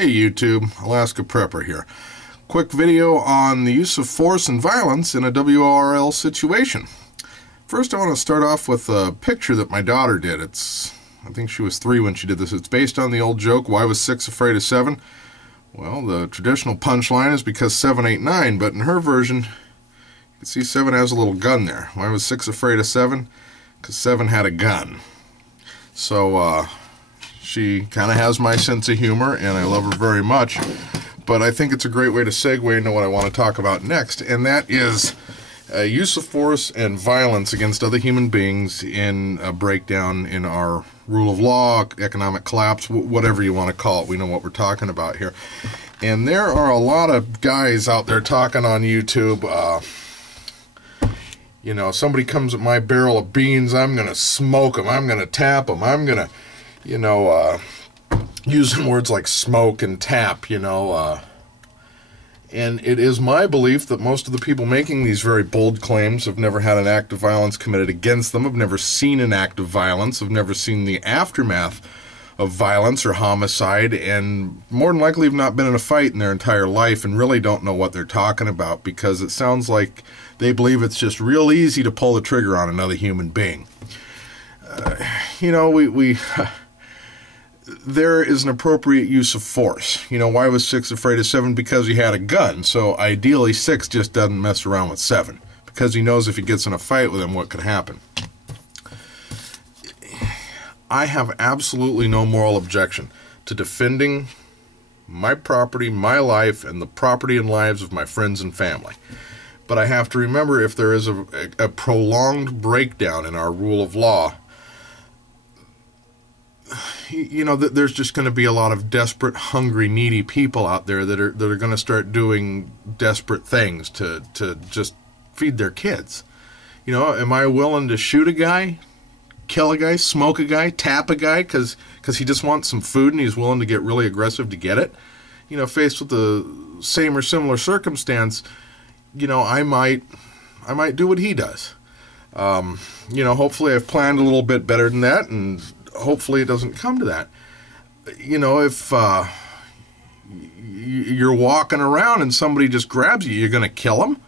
Hey YouTube, Alaska Prepper here. Quick video on the use of force and violence in a WROL situation. First I want to start off with a picture that my daughter did. I think she was 3 when she did this. It's based on the old joke, why was 6 afraid of 7? Well, the traditional punchline is because 7 ain't 9, but in her version, you can see 7 has a little gun there. Why was 6 afraid of 7? Because 7 had a gun. So, she kind of has my sense of humor, and I love her very much. But I think it's a great way to segue into what I want to talk about next, and that is use of force and violence against other human beings in a breakdown in our rule of law, economic collapse, whatever you want to call it. We know what we're talking about here. And there are a lot of guys out there talking on YouTube. You know, somebody comes at my barrel of beans, I'm going to smoke them, I'm going to tap them, I'm going to, you know, using words like smoke and tap, you know. And it is my belief that most of the people making these very bold claims have never had an act of violence committed against them, have never seen an act of violence, have never seen the aftermath of violence or homicide, and more than likely have not been in a fight in their entire life and really don't know what they're talking about, because it sounds like they believe it's just real easy to pull the trigger on another human being. You know, there is an appropriate use of force. You know, why was 6 afraid of 7? Because he had a gun. So ideally 6 just doesn't mess around with 7, because he knows if he gets in a fight with him, what could happen. I have absolutely no moral objection to defending my property, my life, and the property and lives of my friends and family. But I have to remember, if there is a prolonged breakdown in our rule of law, you know, that there's just going to be a lot of desperate, hungry, needy people out there that are going to start doing desperate things to just feed their kids. You know, am I willing to shoot a guy, kill a guy, smoke a guy, tap a guy because he just wants some food and he's willing to get really aggressive to get it? You know, faced with the same or similar circumstance, you know, I might do what he does. You know, hopefully I've planned a little bit better than that, and hopefully it doesn't come to that. You know, if you're walking around and somebody just grabs you, you're going to kill them?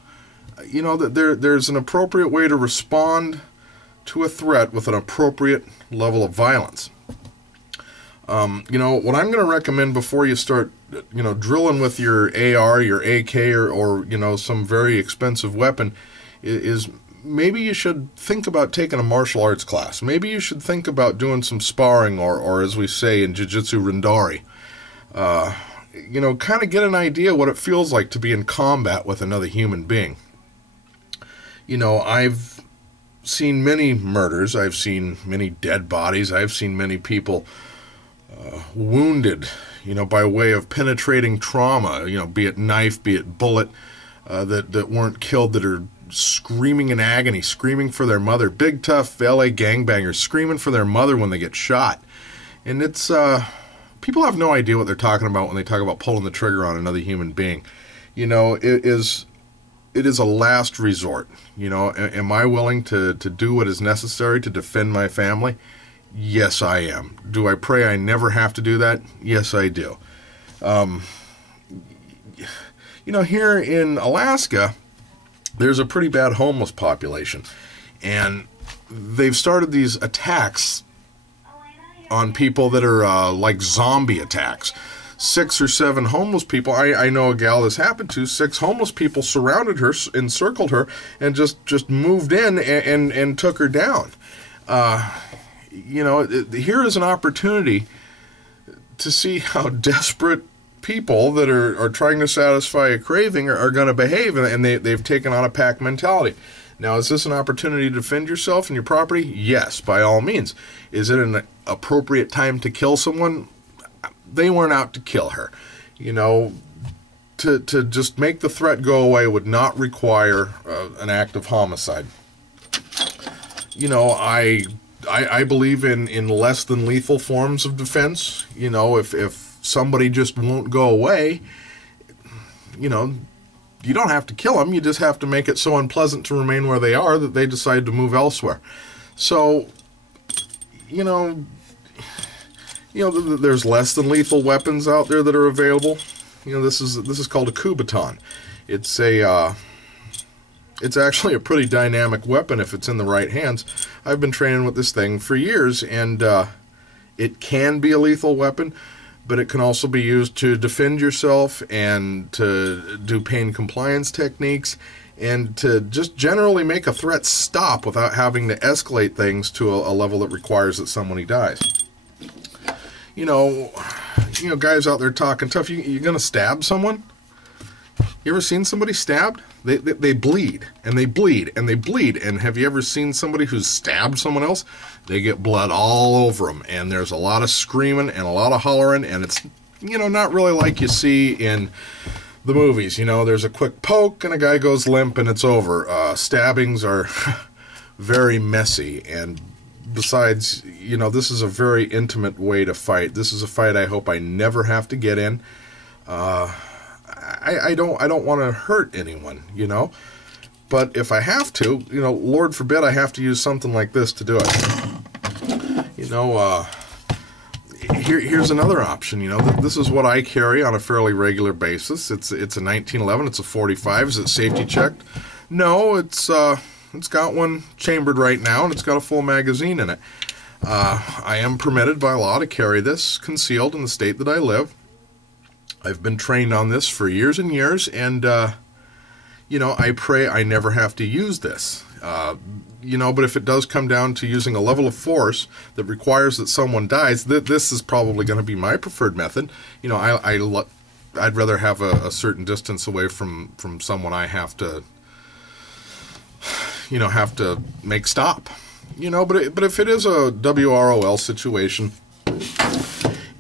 You know, there's an appropriate way to respond to a threat with an appropriate level of violence. You know, what I'm going to recommend before you start, you know, drilling with your AR, your AK, or you know, some very expensive weapon, is maybe you should think about taking a martial arts class. Maybe you should think about doing some sparring, or as we say in Jiu-Jitsu, rindari. You know, kind of get an idea what it feels like to be in combat with another human being. You know, I've seen many murders. I've seen many dead bodies. I've seen many people wounded, you know, by way of penetrating trauma, you know, be it knife, be it bullet, that weren't killed, that are screaming in agony, screaming for their mother. Big, tough LA gangbangers screaming for their mother when they get shot. And it's, people have no idea what they're talking about when they talk about pulling the trigger on another human being. You know, it is a last resort. You know, am I willing to do what is necessary to defend my family? Yes, I am. Do I pray I never have to do that? Yes, I do. You know, here in Alaska, there's a pretty bad homeless population, and they've started these attacks on people that are like zombie attacks. 6 or 7 homeless people, I know a gal this happened to. 6 homeless people surrounded her, encircled her, and just moved in and took her down. You know, here is an opportunity to see how desperate people that are trying to satisfy a craving are going to behave, and they've taken on a pack mentality. Now, is this an opportunity to defend yourself and your property? Yes, by all means. Is it an appropriate time to kill someone? They weren't out to kill her. You know, to just make the threat go away would not require an act of homicide. You know, I believe in less than lethal forms of defense. You know, if somebody just won't go away, you know, you don't have to kill them. You just have to make it so unpleasant to remain where they are that they decide to move elsewhere. So, you know, You know, there's less than lethal weapons out there that are available. You know, this is called a coup baton. It's actually a pretty dynamic weapon if it's in the right hands. I've been training with this thing for years, and it can be a lethal weapon, but it can also be used to defend yourself and to do pain compliance techniques and to just generally make a threat stop without having to escalate things to a level that requires that somebody dies. You know, guys out there talking tough, you gonna stab someone? You ever seen somebody stabbed? They bleed, and they bleed, and they bleed. And have you ever seen somebody who's stabbed someone else? They get blood all over them, and there's a lot of screaming and a lot of hollering, and it's, not really like you see in the movies. There's a quick poke, and a guy goes limp, and it's over. Stabbings are very messy, and besides, this is a very intimate way to fight. This is a fight I hope I never have to get in. I don't want to hurt anyone, but if I have to, Lord forbid I have to use something like this to do it. Here's another option. This is what I carry on a fairly regular basis. It's a 1911. It's a 45. Is it safety checked? No, it's got one chambered right now, and it's got a full magazine in it. I am permitted by law to carry this concealed in the state that I live. I've been trained on this for years and years, and, I pray I never have to use this. But if it does come down to using a level of force that requires that someone dies, this is probably going to be my preferred method. I'd rather have a certain distance away from someone I have to make stop. But if it is a WROL situation,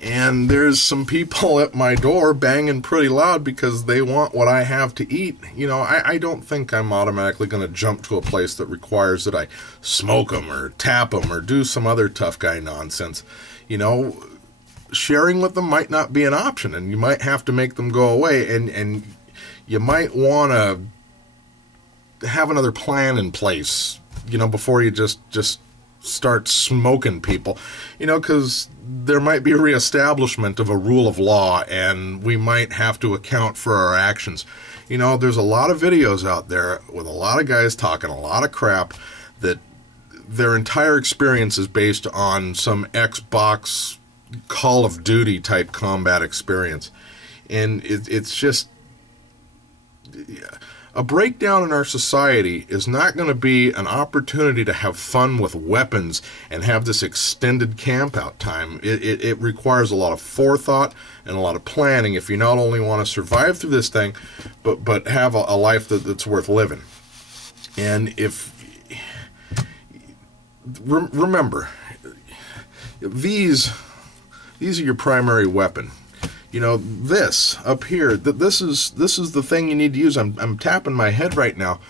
and there's some people at my door banging pretty loud because they want what I have to eat, I don't think I'm automatically going to jump to a place that requires that I smoke them or tap them or do some other tough guy nonsense. Sharing with them might not be an option, and you might have to make them go away, and you might want to have another plan in place, before you just start smoking people, because there might be a reestablishment of a rule of law, and we might have to account for our actions. There's a lot of videos out there with a lot of guys talking a lot of crap that their entire experience is based on some Xbox Call of Duty type combat experience. And it's just... A breakdown in our society is not going to be an opportunity to have fun with weapons and have this extended camp-out time. It requires a lot of forethought and a lot of planning if you not only want to survive through this thing, but have a life that's worth living. And remember, these are your primary weapon. This up here, this is the thing you need to use. I'm tapping my head right now.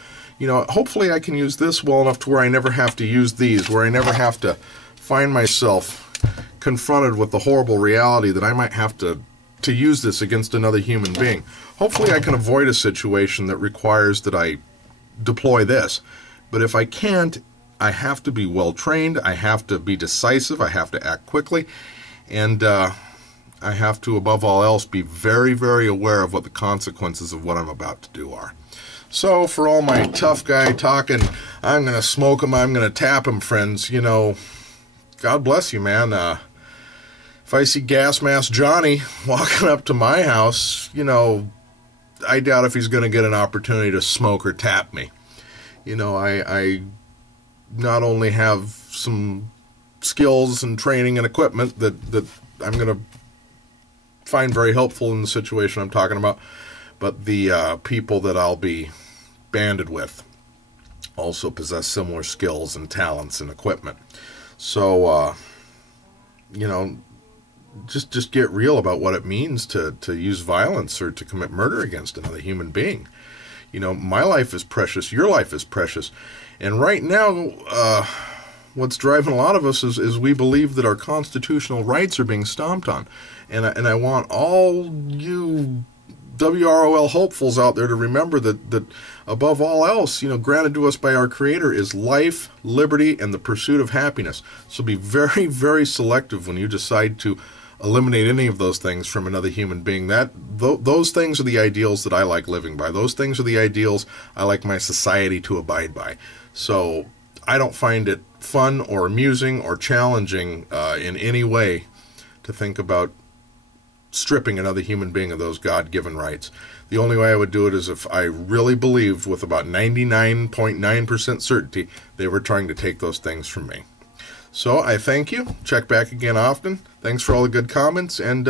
Hopefully I can use this well enough to where I never have to use these, where I never have to find myself confronted with the horrible reality that I might have to use this against another human being. Hopefully I can avoid a situation that requires that I deploy this. But if I can't, I have to be well trained, I have to be decisive, I have to act quickly, and I have to, above all else, be very, very aware of what the consequences of what I'm about to do are. So, for all my tough guy talking, I'm going to smoke him, I'm going to tap him, friends, God bless you, man. If I see Gas Mask Johnny walking up to my house, I doubt if he's going to get an opportunity to smoke or tap me. I not only have some skills and training and equipment that I'm going to find very helpful in the situation I'm talking about, but the people that I'll be banded with also possess similar skills and talents and equipment. So, just get real about what it means to use violence or to commit murder against another human being. My life is precious, your life is precious, and right now, what's driving a lot of us is we believe that our constitutional rights are being stomped on. And I want all you WROL hopefuls out there to remember that above all else, granted to us by our Creator is life, liberty, and the pursuit of happiness. So be very, very selective when you decide to eliminate any of those things from another human being. Those things are the ideals that I like living by. Those things are the ideals I like my society to abide by. So I don't find it fun or amusing or challenging in any way to think about stripping another human being of those God-given rights. The only way I would do it is if I really believed with about 99.9% certainty they were trying to take those things from me. So I thank you. Check back again often. Thanks for all the good comments, and